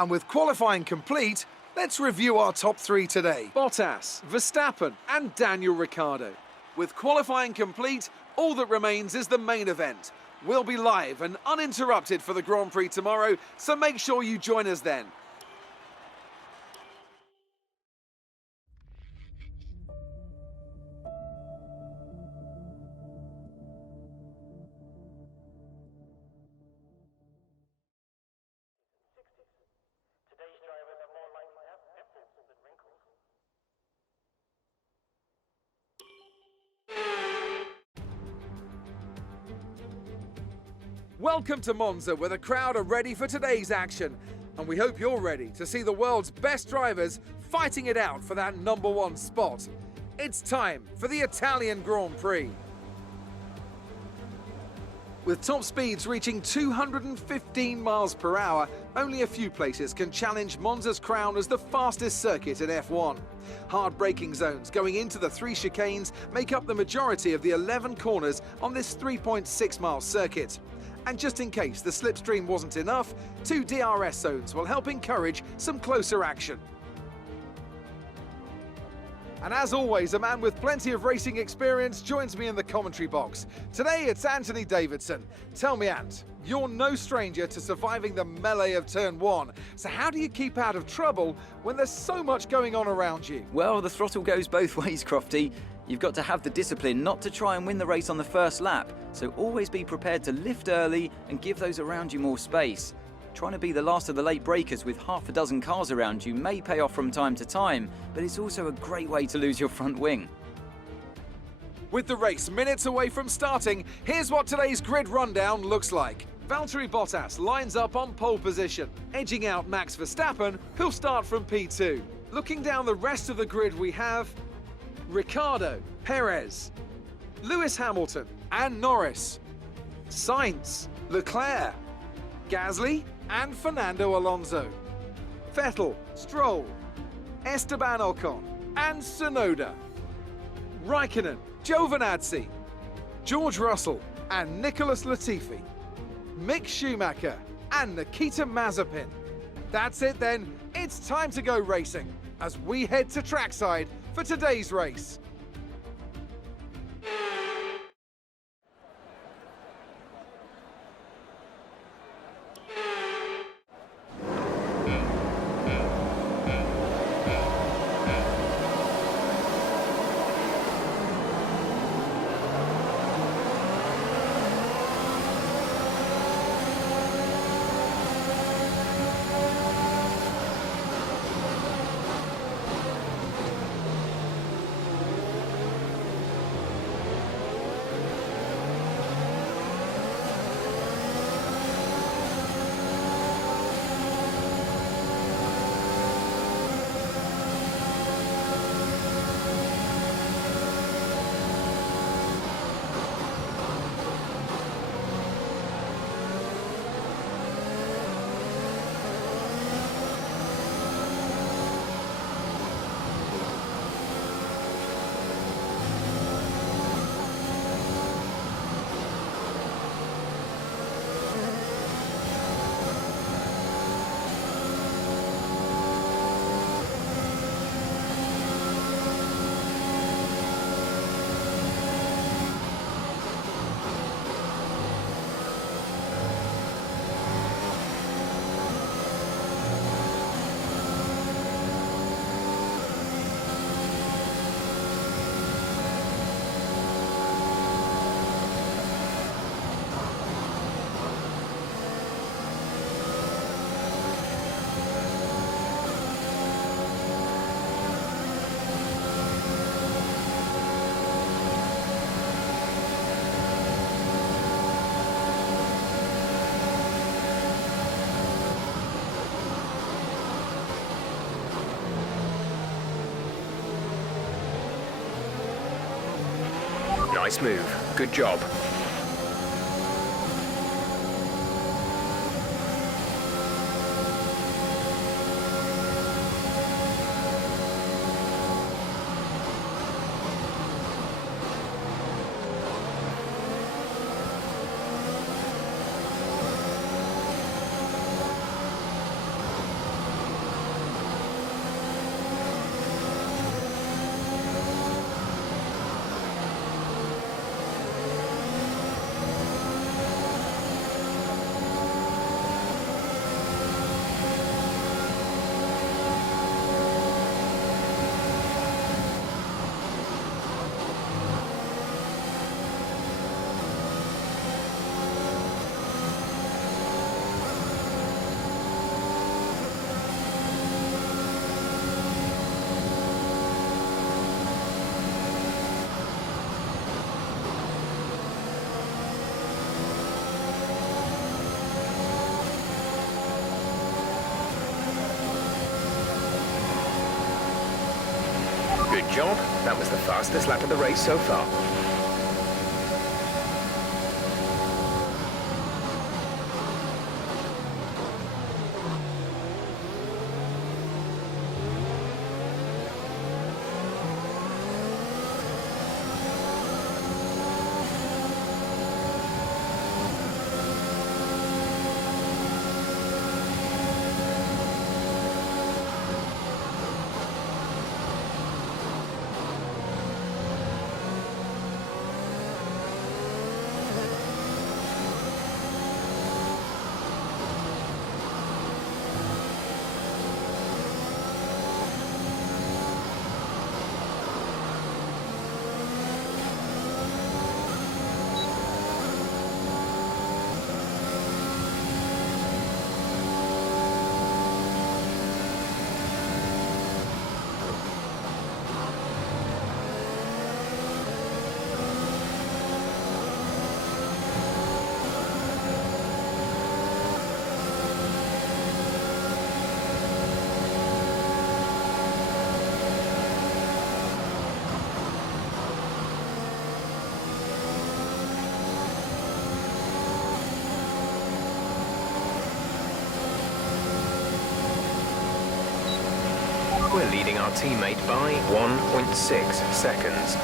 And with qualifying complete, let's review our top three today. Bottas, Verstappen and Daniel Ricardo. With qualifying complete, all that remains is the main event. We'll be live and uninterrupted for the Grand Prix tomorrow, so make sure you join us then. Welcome to Monza, where the crowd are ready for today's action. And we hope you're ready to see the world's best drivers fighting it out for that #1 spot. It's time for the Italian Grand Prix. With top speeds reaching 215 miles per hour, only a few places can challenge Monza's crown as the fastest circuit in F1. Hard braking zones going into the 3 chicanes make up the majority of the 11 corners on this 3.6-mile circuit. And just in case the slipstream wasn't enough, 2 DRS zones will help encourage some closer action. And as always, a man with plenty of racing experience joins me in the commentary box. Today it's Anthony Davidson. Tell me, Ant, you're no stranger to surviving the melee of turn 1. So how do you keep out of trouble when there's so much going on around you? Well, the throttle goes both ways, Crofty. You've got to have the discipline not to try and win the race on the first lap, so always be prepared to lift early and give those around you more space. Trying to be the last of the late breakers with half a dozen cars around you may pay off from time to time, but it's also a great way to lose your front wing. With the race minutes away from starting, here's what today's grid rundown looks like. Valtteri Bottas lines up on pole position, edging out Max Verstappen, who'll start from P2. Looking down the rest of the grid, we have Ricardo, Perez, Lewis Hamilton and Norris, Sainz, Leclerc, Gasly and Fernando Alonso, Vettel, Stroll, Esteban Ocon and Tsunoda, Raikkonen, Giovinazzi, George Russell and Nicholas Latifi, Mick Schumacher and Nikita Mazepin. That's it then, it's time to go racing as we head to trackside for today's race. Nice move. Good job. job. That was the fastest lap of the race so far. We're leading our teammate by 1.6 seconds.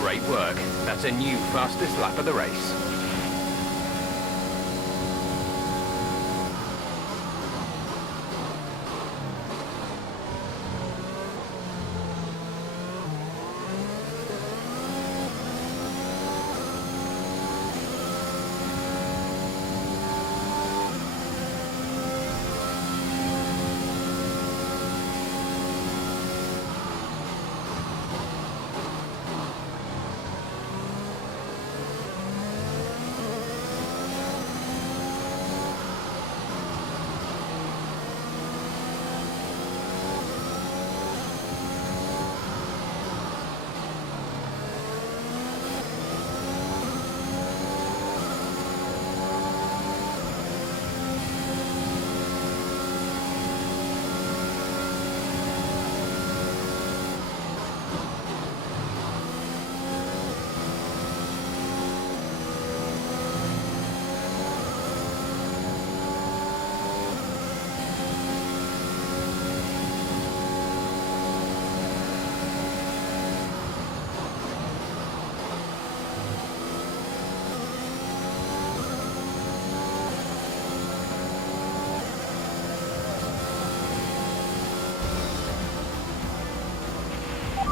Great work. That's a new fastest lap of the race.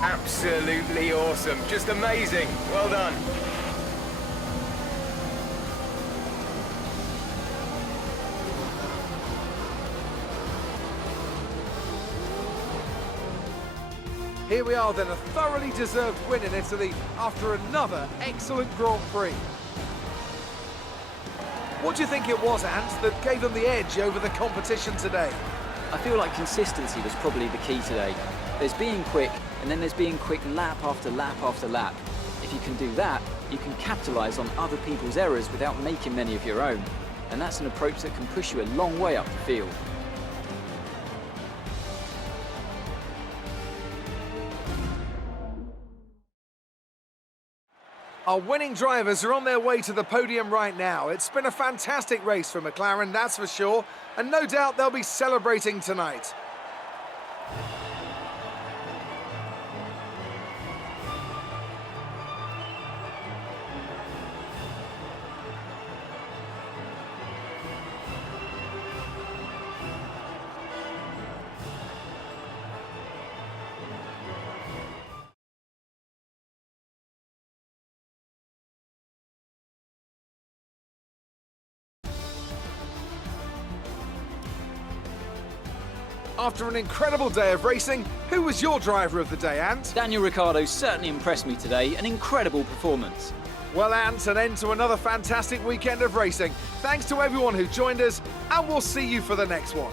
Absolutely awesome. Just amazing. Well done. Here we are then, a thoroughly deserved win in Italy after another excellent Grand Prix. What do you think it was, Ant, that gave them the edge over the competition today? I feel like consistency was probably the key today. There's being quick, and then there's being quick lap after lap after lap. If you can do that, you can capitalise on other people's errors without making many of your own. and that's an approach that can push you a long way up the field. Our winning drivers are on their way to the podium right now. It's been a fantastic race for McLaren, that's for sure, and no doubt they'll be celebrating tonight. After an incredible day of racing, who was your driver of the day, Ant? Daniel Ricardo certainly impressed me today, an incredible performance. Well, Ant, an end to another fantastic weekend of racing. Thanks to everyone who joined us, and we'll see you for the next one.